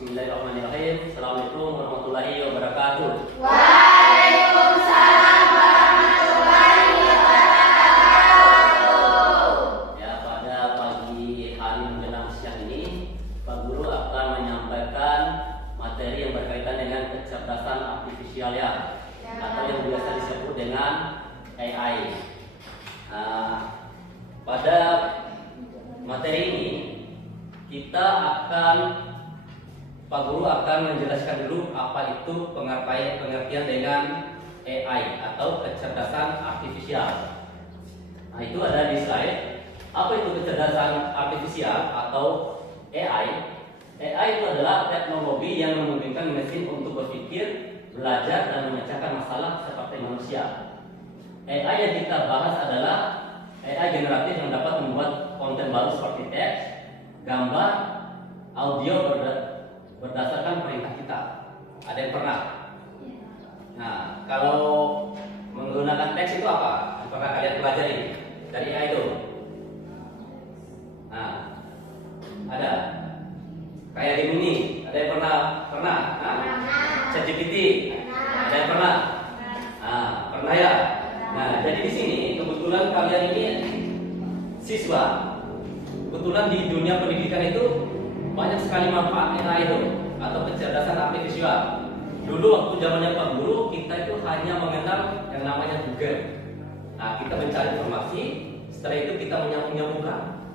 Bismillahirrahmanirrahim. Assalamualaikum warahmatullahi wabarakatuh. Waalaikumsalam warahmatullahi wabarakatuh. Ya, pada pagi hari menjelang siang ini, Pak Guru akan menyampaikan materi yang berkaitan dengan kecerdasan artifisial atau yang biasa disebut dengan AI. Pada materi ini kita Pak Guru akan menjelaskan dulu apa itu pengertian dengan AI atau kecerdasan artifisial. Nah, itu ada di slide. Apa itu kecerdasan artifisial atau AI? AI itu adalah teknologi yang memungkinkan mesin untuk berpikir, belajar, dan memecahkan masalah seperti manusia. AI yang kita bahas adalah AI generatif yang dapat membuat konten baru seperti teks, gambar, audio berdasarkan perintah kita. Ada yang pernah? Nah, kalau menggunakan teks itu apa? Pernah kalian pelajari dari AI itu? Nah, ada. Kayak Gemini, ada yang pernah? Nah, ChatGPT, ada yang pernah? Nah, pernah ya? Nah, jadi di sini kebetulan kalian ini siswa. Kebetulan di dunia pendidikan itu banyak sekali manfaat AI itu atau kecerdasan artifisial. Dulu waktu zamannya Pak Guru, kita itu hanya mengenal yang namanya Google. Nah, kita mencari informasi, setelah itu kita menyambung-nyambungkan.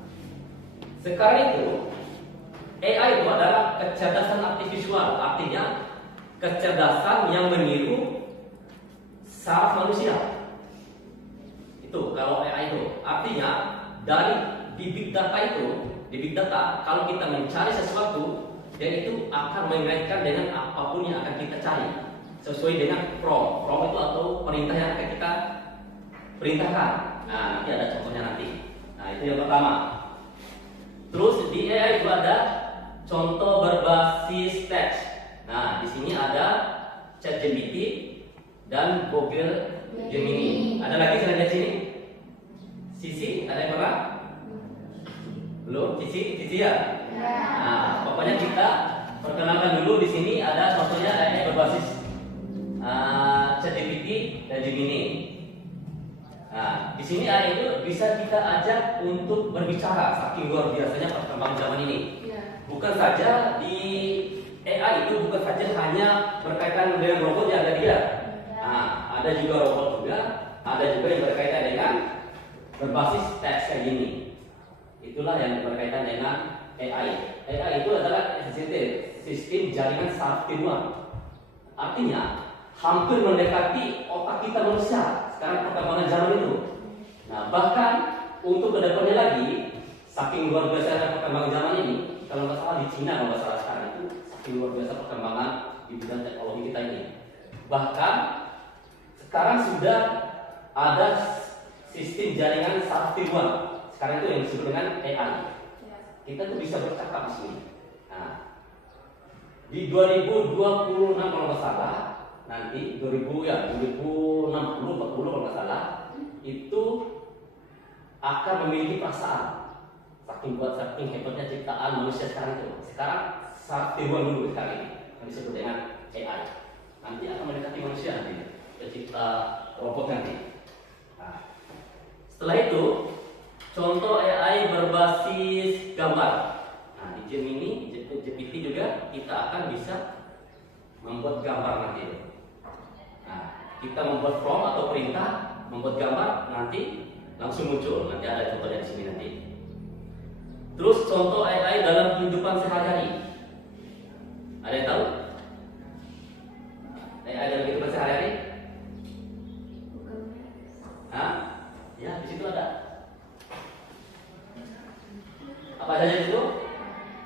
Sekarang itu AI itu adalah kecerdasan artifisial, artinya kecerdasan yang meniru saraf manusia. Itu kalau AI itu artinya dari di big data kalau kita mencari sesuatu, dan itu akan mengaitkan dengan apapun yang akan kita cari sesuai dengan prompt itu atau perintah yang akan kita perintahkan. Nah, nanti ada contohnya nanti. Nah, itu yang pertama. Terus di AI itu ada contoh berbasis teks. Nah, di sini ada ChatGPT dan Google Gemini. Ada lagi selain dari sini? Sisi, ada yang pernah? Belum? Sisi ya? Nah, pokoknya kita perkenalkan dulu. Di sini ada contohnya AI berbasis ChatGPT dan Gemini. Nah, di sini AI itu bisa kita ajak untuk berbicara, saking luar biasanya perkembangan zaman ini. Bukan saja di AI itu bukan saja hanya berkaitan dengan robot yang ada dia. Nah, ada juga robot juga, ada juga yang berkaitan dengan berbasis teks kayak gini. Itulah yang berkaitan dengan AI. AI itu adalah sistem jaringan saraf timuan. Artinya hampir mendekati otak kita manusia sekarang perkembangan zaman itu. Nah, bahkan untuk kedepannya lagi, saking luar biasa perkembangan zaman ini, kalau nggak salah di Cina, kalau nggak salah sekarang itu saking luar biasa perkembangan di bidang teknologi kita ini. Bahkan sekarang sudah ada sistem jaringan saraf timuan. Sekarang itu yang disebut dengan AI. Kita tuh bisa bercakap di sini. Nah, di 2026 kalau nggak salah, nanti 2060 kalau nggak salah, itu akan memiliki perasaan. Saking hebatnya ciptaan manusia sekarang itu. Sekarang saraf timuan dulu sekali ini yang disebut dengan AI. Nanti akan mendekati manusia nanti, pencipta robot nanti. Nah, setelah itu contoh AI berbasis gambar. Nah, di Gemini, GPT juga kita akan bisa membuat gambar nanti. Nah, kita membuat prompt atau perintah, membuat gambar, nanti langsung muncul. Nanti ada contohnya di sini nanti. Terus contoh AI dalam kehidupan sehari-hari. Ada yang tahu? AI dalam kehidupan sehari-hari? Hah? Ya, di situ ada. Apa saja itu?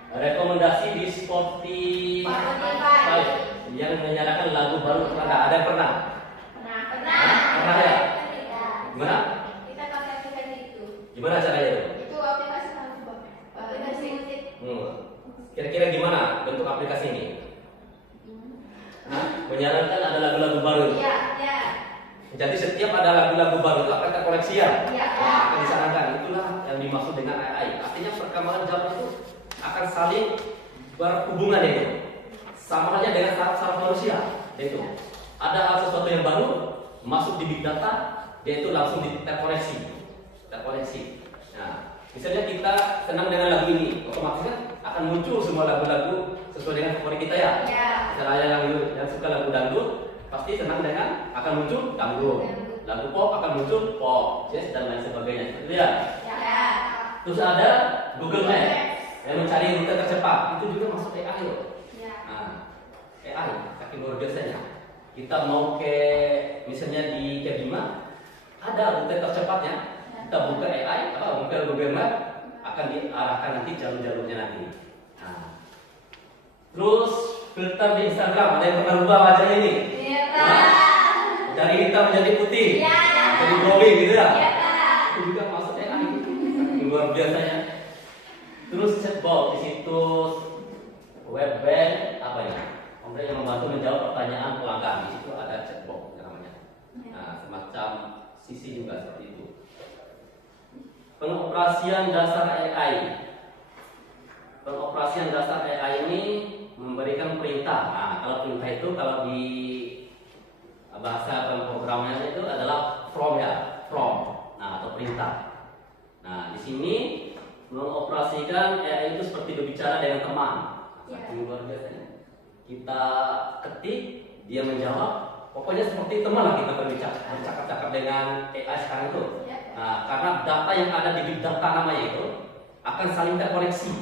Rekomendasi di Spotify yang menyalakan lagu baru. Ada yang pernah? Pernah ya? Gimana? Kita pakai aplikasi itu. Gimana caranya itu? Itu aplikasi musik. Kira-kira gimana bentuk aplikasi ini? Menyarankan ada lagu-lagu baru. Iya. Jadi setiap ada lagu-lagu baru itu akan terkoleksi ya? Iya. Akan disarankan. Itulah yang dimaksud dengan AI. Artinya perkembangan zaman itu akan saling berhubungan itu. sama aja dengan saraf manusia. Itu ada hal sesuatu yang baru masuk di big data, dia itu langsung terkoneksi. Nah, misalnya kita senang dengan lagu ini, otomatis kan akan muncul semua lagu-lagu sesuai dengan favorit kita ya. Misalnya yang suka lagu dangdut, pasti senang dengan akan muncul dangdut. Lagu pop akan muncul pop, jazz dan lain sebagainya. Itu ya. Terus ada Google Maps yang mencari rute tercepat, itu juga masuk AI loh. Nah, AI, saking luar biasanya. Kita mau ke misalnya di Kedima, ada rute tercepatnya. Kita buka AI, buka Google Maps, akan diarahkan nanti jalur-jalurnya nanti. Nah, terus filter di Instagram, ada yang pernah rubah wajahnya ini? Dari hitam menjadi putih, jadi glowing gitu ya? Itu juga masuk AI, saking luar biasanya. Terus chatbot di situs webbank apa ya? Kemudian yang membantu menjawab pertanyaan pelanggan, di situ ada chatbot namanya. Nah, semacam sisi juga seperti itu. Pengoperasian dasar AI. Pengoperasian dasar AI ini memberikan perintah. Nah, kalau perintah itu kalau di bahasa pemrogramannya itu adalah prompt, nah atau perintah. Nah, di sini mengoperasikan AI itu seperti berbicara dengan teman. Saking luar biasanya. Kita ketik, dia menjawab. Pokoknya seperti teman lah kita bercakap-cakap dengan AI sekarang itu. Nah, karena data yang ada di big data namanya itu akan saling terkoneksi.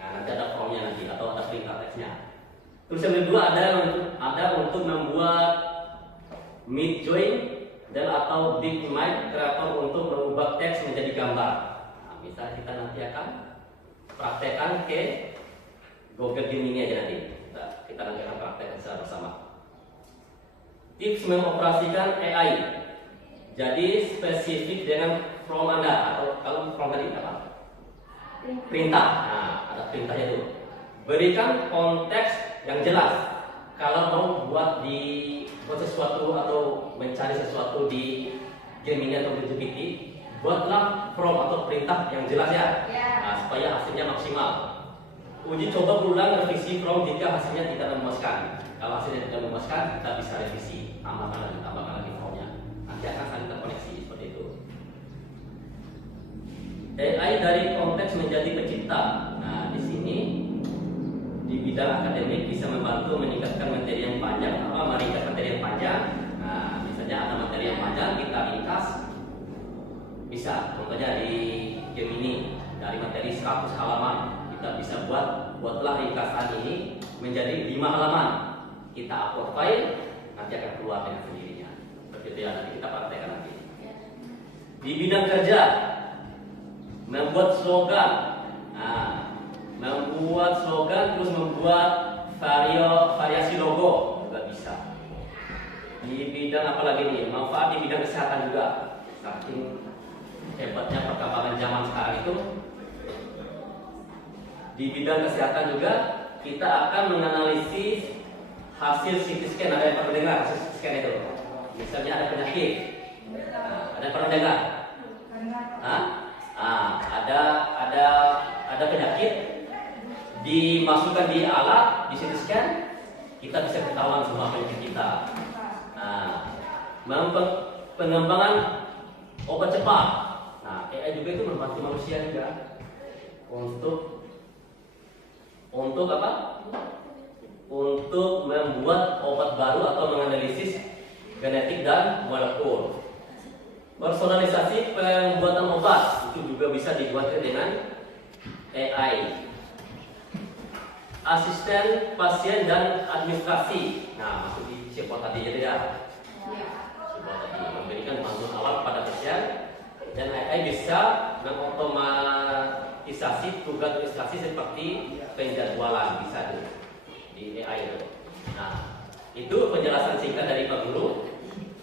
Nah, nanti ada formnya nanti atau ada perintah teksnya. Terus yang kedua ada untuk membuat mid join dan atau big image creator untuk mengubah teks menjadi gambar. Nah, misalnya kita nanti akan praktekkan ke Google Gemini aja nanti. Kita nanti akan praktekkan secara bersama. Tips mengoperasikan AI. Jadi spesifik dengan prompt Anda atau kalau prompt tadi apa? Perintah. Nah, ada perintahnya itu. Berikan konteks yang jelas. Kalau mau buat sesuatu atau mencari sesuatu di Gemini atau di GPT, buatlah prompt atau perintah yang jelas ya. Nah, supaya hasilnya maksimal. Uji coba ulang revisi prompt jika hasilnya tidak memuaskan. Kalau hasilnya tidak memuaskan, kita bisa revisi, tambahkan lagi prompt-nya. Nanti akan saling terkoneksi seperti itu. AI dari konteks menjadi pencipta. Nah, di sini di bidang akademik bisa membantu meningkatkan materi yang panjang, meringkas materi yang panjang. Nah, misalnya ada materi yang panjang, kita ringkas. Bisa, contohnya di Gemini dari materi 100 halaman, kita bisa buatlah ringkasan ini menjadi 5 halaman. Kita upload file, nanti akan keluar dengan sendirinya. Begitu ya, nanti kita praktekkan nanti. Di bidang kerja, membuat slogan. Nah, membuat slogan terus membuat variasi logo juga bisa. Di bidang apa lagi nih? Manfaat di bidang kesehatan juga. Saking hebatnya perkembangan zaman sekarang itu. Di bidang kesehatan juga kita akan menganalisis hasil CT scan. Ada yang pernah dengar hasil CT scan itu? Misalnya ada penyakit. Nah, ada yang pernah dengar? Ada penyakit dimasukkan di alat di CT scan, kita bisa ketahuan semua penyakit kita. Nah, pengembangan obat cepat. Nah, AI juga itu membantu manusia juga untuk apa? Untuk membuat obat baru atau menganalisis genetik dan molekul. Personalisasi pembuatan obat itu juga bisa dibuat dengan AI. Asisten pasien dan administrasi. Nah, masuk di support tadi jadi ya. Support tadi memberikan bantuan awal kepada pasien dan AI bisa mengotomatisasi tugas administrasi seperti penjadwalan bisa di AI itu. Nah, itu penjelasan singkat dari Pak Guru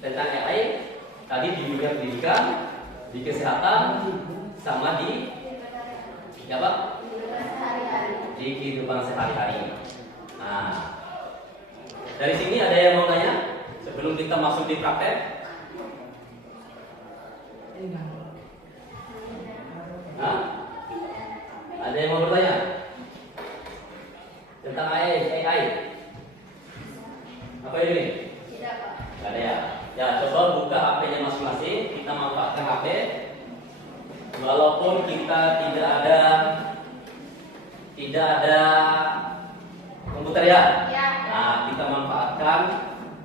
tentang AI tadi di bidang pendidikan, di kesehatan, sama di apa? Di kehidupan sehari-hari. Nah, dari sini ada yang mau tanya sebelum kita masuk di praktek? Nah, ada yang mau bertanya? tidak ada komputer ya. Ya. Nah, kita manfaatkan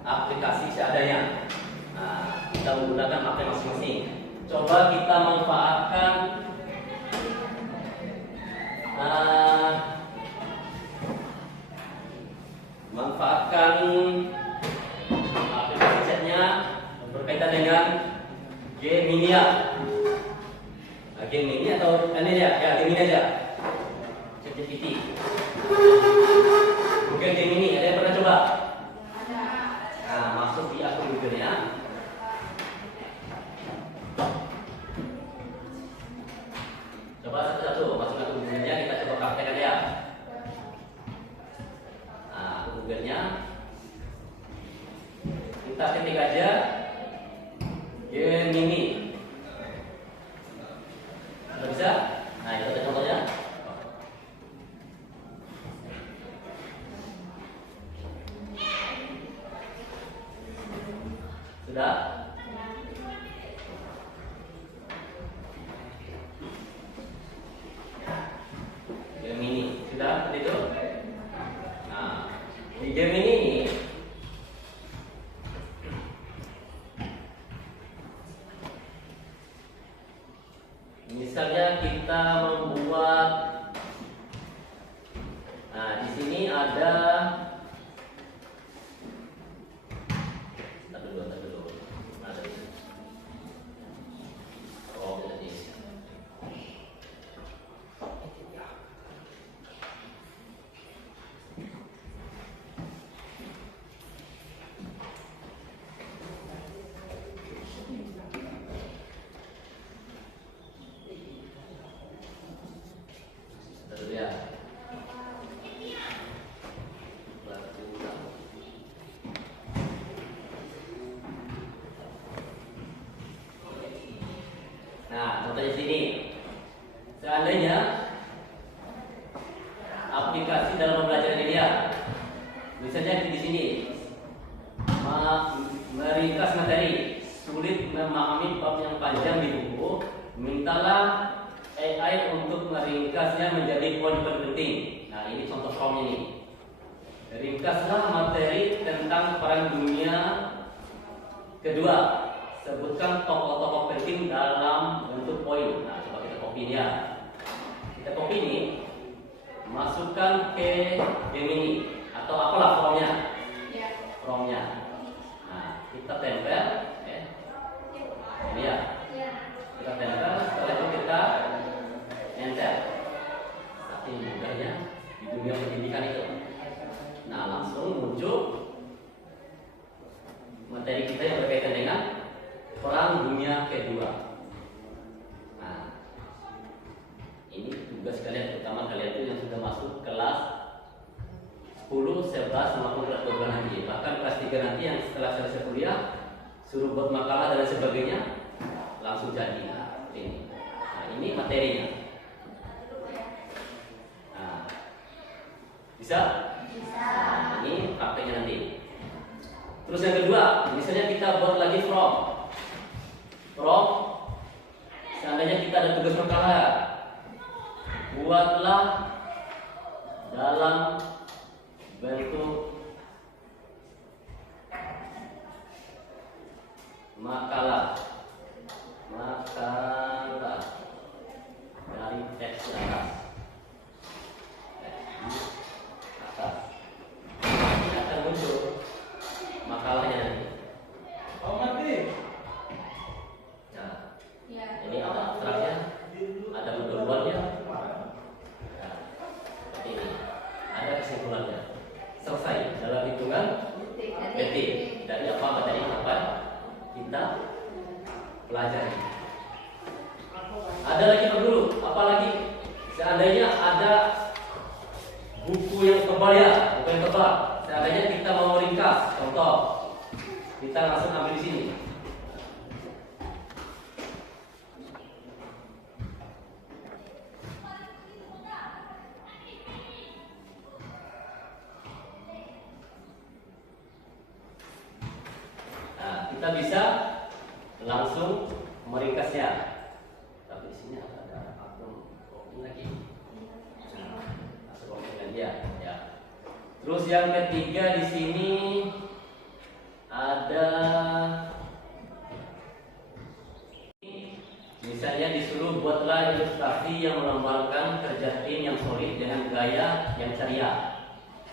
aplikasi seadanya. Nah, kita menggunakan HP masing-masing. Coba kita manfaatkan aplikasi chatnya berkaitan dengan Gemini. Gemini atau ini ya, Gemini aja. ChatGPT. Google Gemini, ada yang pernah coba? Ada. Nah, masuk di akun Google-nya. Coba satu-satu masuk ke akun Google-nya, kita coba praktekkan ya. Nah, akun Google-nya kita ketik aja Gemini. Sudah bisa? Nah, itu ada contohnya. Sudah? Gemini. Sudah seperti itu? Nah, di Gemini ini misalnya kita membuat, nah di sini ada, tar dulu, ada di sini. Oh, jadi dulu ya. Nah, contohnya sini. Seandainya aplikasi dalam pembelajaran ini ya, misalnya di sini meringkas materi, sulit memahami bab yang panjang di buku, mintalah AI untuk meringkasnya menjadi poin-poin penting. Nah, ini contoh prompt ini. Ringkaslah materi tentang perang dunia kedua. Sebutkan tokoh-tokoh penting dalam bentuk poin. Nah, coba kita copy ini ya. Kita copy ini, masukkan ke Gemini atau apalah promptnya. Ya. Promptnya. Nah, kita tempel, ini ya. Ya. Kita tempel, setelah itu kita enter. Tapi mudahnya di dunia pendidikan itu. Nah, langsung muncul materi kita yang berkaitan dengan Perang Dunia Kedua. Nah, ini tugas kalian, terutama kalian itu yang sudah masuk kelas 10, 11 maupun kelas 12 nanti. Bahkan kelas 3 nanti yang setelah selesai kuliah suruh buat makalah dan sebagainya langsung jadi. Nah, ini materinya. Nah, bisa? Bisa. Nah, ini prakteknya nanti. Terus yang kedua, misalnya kita buat lagi prompt. Seandainya kita ada tugas makalah, buatlah dalam bentuk makalah dari teks di atas. Ini akan muncul makalahnya nanti. Nah, Ya. ini ada abstraknya, ada penduluannya. Nah, seperti ini. Ada kesimpulannya. Selesai dalam hitungan detik. Dari apa materi apa kita pelajari. Ada lagi dulu, apalagi seandainya ada buku yang tebal ya, buku yang tebal. Seandainya kita mau ringkas, contoh, kita langsung ambil di sini. Nah, kita bisa langsung meringkasnya. Tapi di sini ada akun copy lagi. Nah, ya, ya. Terus yang ketiga di sini ada, misalnya disuruh buatlah ilustrasi yang melambangkan kerja tim yang solid dengan gaya yang ceria.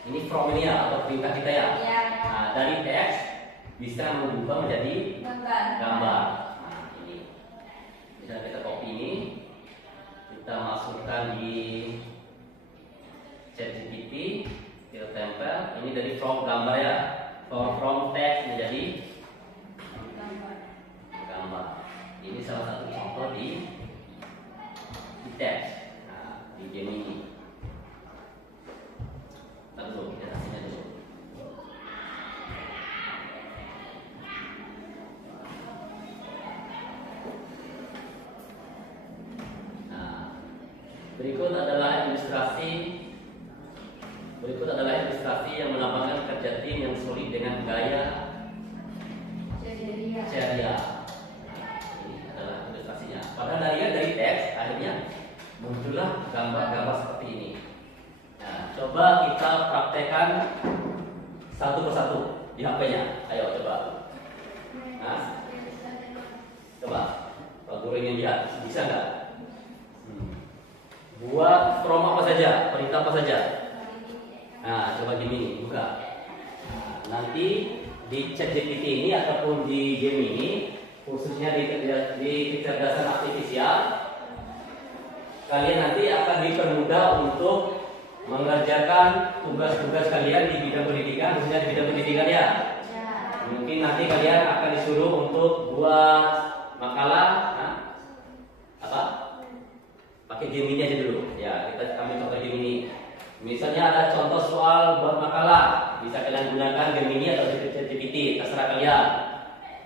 Ini from ini ya, atau perintah kita ya. Ya. Nah, dari teks bisa mengubah menjadi gambar. Nah, ini bisa kita copy ini, kita masukkan di ChatGPT, kita tempel. Ini dari from gambar ya, from teks menjadi gambar. Ini salah satu contoh di teks. Nah, di Gemini. Lalu kita hasilnya dulu. Nah, berikut adalah ilustrasi yang melambangkan kerja tim yang solid dengan gaya ceria. Ini adalah ilustrasinya. Padahal dari teks akhirnya muncullah gambar-gambar seperti ini. Nah, coba kita praktekkan satu persatu di HP-nya. Ayo coba. Nah, coba. Pak Guru ingin lihat, bisa nggak? Buat from apa saja, perintah apa saja. Nah, coba Gemini buka. Nah, nanti di ChatGPT ini ataupun di Gemini, khususnya di kecerdasan artifisial, kalian nanti akan dipermudah untuk mengerjakan tugas-tugas kalian di bidang pendidikan, khususnya di bidang pendidikan ya. Mungkin nanti kalian akan disuruh untuk buat makalah, apa? Pakai Gemini aja dulu. Ya, kita ambil contoh Gemini. Misalnya ada contoh soal buat makalah, bisa kalian gunakan Gemini atau ChatGPT, terserah kalian.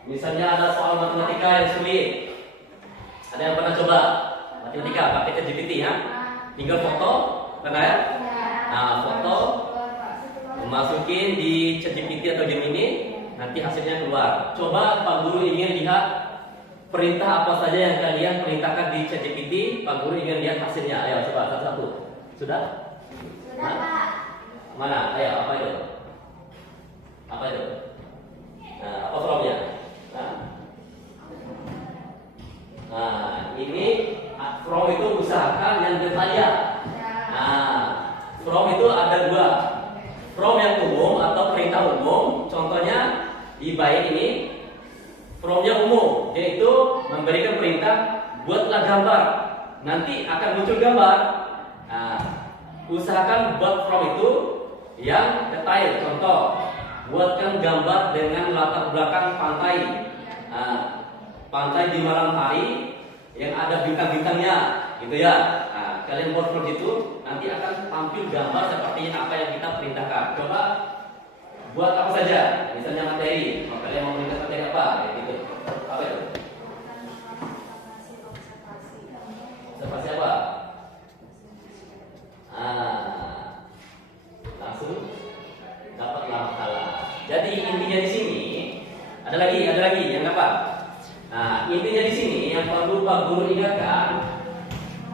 Misalnya ada soal matematika yang sulit. Ada yang pernah coba matematika pakai ChatGPT ya? Tinggal foto, pernah ya? Nah, foto masukin di ChatGPT atau Gemini, nanti hasilnya keluar. Coba Pak Guru ingin lihat perintah apa saja yang kalian perintahkan di ChatGPT. Pak Guru ingin lihat hasilnya. Ayo coba satu-satu. Sudah? Sudah, Pak. Mana? Ayo, apa itu? Apa itu? Nah, apa from-nya? Nah, ini from itu usahakan yang detail. Nah, from itu ada dua. From yang umum atau perintah umum, contohnya di baik ini from-nya umum, yaitu memberikan perintah buatlah gambar. Nanti akan muncul gambar. Nah, usahakan buat from itu yang detail. Contoh, buatkan gambar dengan latar belakang pantai. Nah, pantai di malam hari yang ada bintang-bintangnya, gitu ya. Nah, kalian buat from itu nanti akan tampil gambar seperti apa yang kita perintahkan. Coba buat apa saja, misalnya materi. Kalian mau perintah materi apa? Kayak gitu. Apa itu? Observasi apa? Langsung dapatlah makalah. Jadi intinya di sini ada lagi yang dapat. Nah, intinya di sini yang perlu Pak Guru ingatkan,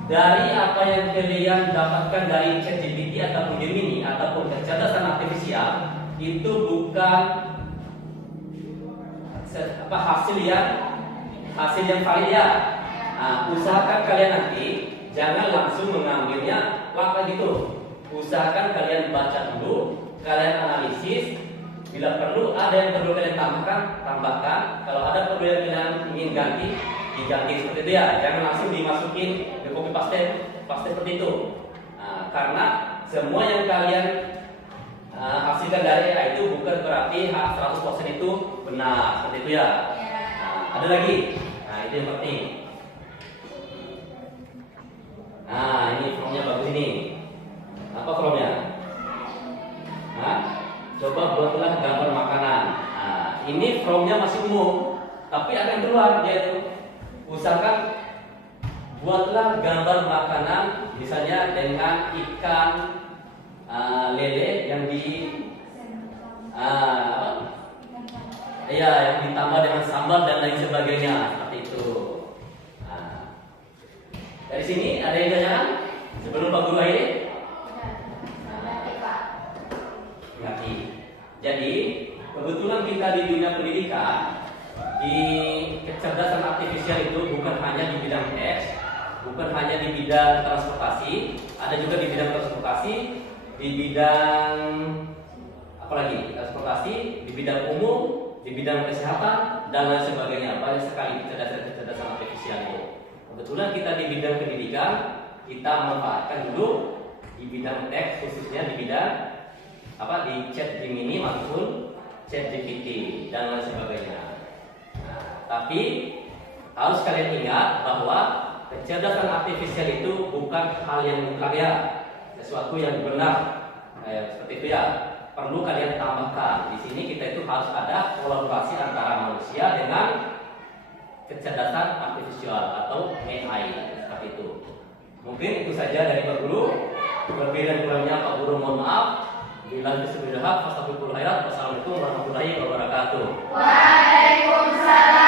dari apa yang kalian dapatkan dari ChatGPT ataupun Gemini ataupun kecerdasan artifisial itu bukan hasil yang valid ya. Nah, usahakan kalian nanti jangan langsung mengambilnya plak gitu. Usahakan kalian baca dulu, kalian analisis. Bila perlu ada yang perlu kalian tambahkan. Kalau ada perlu yang kalian ingin ganti, diganti seperti itu ya. Jangan langsung dimasukin di copy paste seperti itu. Nah, karena semua yang kalian hasilkan dari AI itu bukan berarti 100% itu benar seperti itu ya. Nah, ada lagi. Nah, itu yang penting. Nah, ini from-nya bagus ini. Apa from-nya? Nah, coba buatlah gambar makanan. Nah, ini from-nya masih umum, tapi akan keluar dia itu. Usahakan buatlah gambar makanan, misalnya dengan ikan lele yang yang ditambah dengan sambal dan lain sebagainya seperti itu. Nah, dari sini ada yang tanyakan sebelum Pak Guru akhiri? di kecerdasan artifisial itu bukan hanya di bidang teks, bukan hanya di bidang transportasi, ada juga di bidang transportasi, di bidang apalagi transportasi, di bidang umum, di bidang kesehatan dan lain sebagainya. Banyak sekali kecerdasan artifisial itu. Kebetulan kita di bidang pendidikan, kita manfaatkan dulu di bidang teks, khususnya di bidang di chat Gemini maupun chat GPT dan lain sebagainya. Nah, tapi harus kalian ingat bahwa kecerdasan artifisial itu bukan hal yang mutlak, sesuatu yang benar seperti itu ya. Perlu kalian tambahkan. Di sini kita itu harus ada kolaborasi antara manusia dengan kecerdasan artifisial atau AI seperti itu. Mungkin itu saja dari Pak Guru. Lebih dan kurangnya Pak Guru mohon maaf. Bila itu sudah hak, wassalamualaikum warahmatullahi wabarakatuh. Waalaikumsalam.